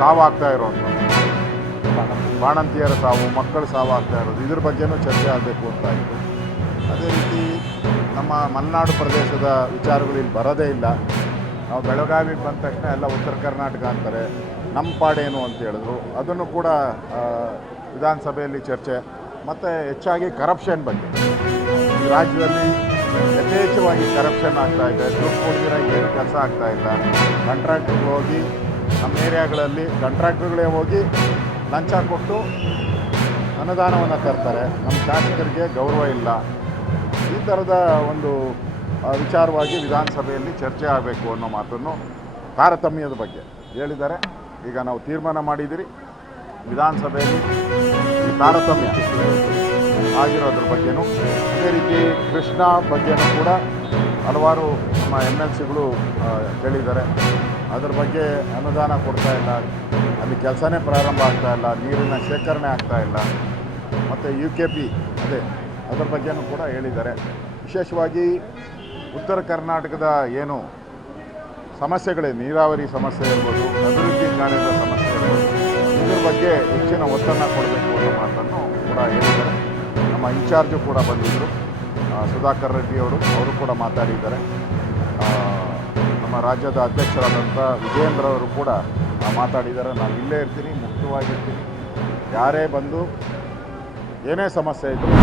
ಸಾವಾಗ್ತಾ ಇರೋದು, ಬಾಣಂತಿಯರ ಸಾವು, ಮಕ್ಕಳ ಸಾವಾಗ್ತಾ ಇರೋದು, ಇದ್ರ ಬಗ್ಗೆನೂ ಚರ್ಚೆ ಆಗಬೇಕು ಅಂತ ಇತ್ತು. ಅದೇ ರೀತಿ ನಮ್ಮ ಮಲೆನಾಡು ಪ್ರದೇಶದ ವಿಚಾರಗಳು ಇಲ್ಲಿ ಬರೋದೇ ಇಲ್ಲ. ನಾವು ಬೆಳಗಾವಿಗೆ ಬಂದ ತಕ್ಷಣ ಎಲ್ಲ ಉತ್ತರ ಕರ್ನಾಟಕ ಅಂತಾರೆ, ನಮ್ಮ ಪಾಡೇನು ಅಂತ ಹೇಳಿದ್ರು. ಅದನ್ನು ಕೂಡ ವಿಧಾನಸಭೆಯಲ್ಲಿ ಚರ್ಚೆ. ಮತ್ತು ಹೆಚ್ಚಾಗಿ ಕರಪ್ಷನ್ ಬಗ್ಗೆ, ಈ ರಾಜ್ಯದಲ್ಲಿ ಯಥೇಚ್ಛವಾಗಿ ಕರಪ್ಷನ್ ಆಗ್ತಾಯಿದೆ. ದುಡ್ಡು ಕೊಡ್ದಿರ ಏನು ಕೆಲಸ ಆಗ್ತಾಯಿಲ್ಲ. ಕಾಂಟ್ರಾಕ್ಟ್ರಿಗೆ ಹೋಗಿ ನಮ್ಮ ಏರಿಯಾಗಳಲ್ಲಿ ಕಾಂಟ್ರಾಕ್ಟ್ರುಗಳೇ ಹೋಗಿ ಲಂಚ ಕೊಟ್ಟು ಅನುದಾನವನ್ನು ತರ್ತಾರೆ. ನಮ್ಮ ಶಾಸಕರಿಗೆ ಗೌರವ ಇಲ್ಲ. ಈ ಥರದ ಒಂದು ವಿಚಾರವಾಗಿ ವಿಧಾನಸಭೆಯಲ್ಲಿ ಚರ್ಚೆ ಆಗಬೇಕು ಅನ್ನೋ ಮಾತನ್ನು ತಾರತಮ್ಯದ ಬಗ್ಗೆ ಹೇಳಿದ್ದಾರೆ. ಈಗ ನಾವು ತೀರ್ಮಾನ ಮಾಡಿದ್ದೀರಿ, ವಿಧಾನಸಭೆಯಲ್ಲಿ ಈ ತಾರತಮ್ಯ ಆಗಿರೋದ್ರ ಬಗ್ಗೆನೂ, ಅದೇ ರೀತಿ ಕೃಷ್ಣ ಬಗ್ಗೆನೂ ಕೂಡ ಹಲವಾರು ನಮ್ಮ MLCಗಳು ಕೇಳಿದ್ದಾರೆ. ಅದ್ರ ಬಗ್ಗೆ ಅನುದಾನ ಕೊಡ್ತಾ ಇಲ್ಲ, ಅಲ್ಲಿ ಕೆಲಸನೇ ಪ್ರಾರಂಭ ಆಗ್ತಾ ಇಲ್ಲ, ನೀರಿನ ಶೇಖರಣೆ ಆಗ್ತಾ ಇಲ್ಲ. ಮತ್ತು UKP ಅದರ ಬಗ್ಗೆನೂ ಕೂಡ ಹೇಳಿದ್ದಾರೆ. ವಿಶೇಷವಾಗಿ ಉತ್ತರ ಕರ್ನಾಟಕದ ಏನು ಸಮಸ್ಯೆಗಳಿವೆ, ನೀರಾವರಿ ಸಮಸ್ಯೆ ಇರ್ಬೋದು, ಅಭಿವೃದ್ಧಿ ಕಾರ್ಯದ ಸಮಸ್ಯೆ ಇರ್ಬೋದು, ಇದ್ರ ಬಗ್ಗೆ ಹೆಚ್ಚಿನ ಒತ್ತನ್ನು ಕೊಡಬೇಕು ಅನ್ನೋ ಮಾತನ್ನು ಕೂಡ ಹೇಳಿದ್ದಾರೆ. ನಮ್ಮ ಇನ್ಚಾರ್ಜು ಕೂಡ ಬಂದಿದ್ದರು, ಸುಧಾಕರ್ ರೆಡ್ಡಿ ಅವರು ಕೂಡ ಮಾತಾಡಿದ್ದಾರೆ. ನಮ್ಮ ರಾಜ್ಯದ ಅಧ್ಯಕ್ಷರಾದಂಥ ವಿಜಯೇಂದ್ರ ಅವರು ಕೂಡ ಮಾತಾಡಿದ್ದಾರೆ. ನಾನು ಇಲ್ಲೇ ಇರ್ತೀನಿ, ಮುಕ್ತವಾಗಿರ್ತೀನಿ, ಯಾರೇ ಬಂದು ಏನೇ ಸಮಸ್ಯೆ ಇದ್ದರೂ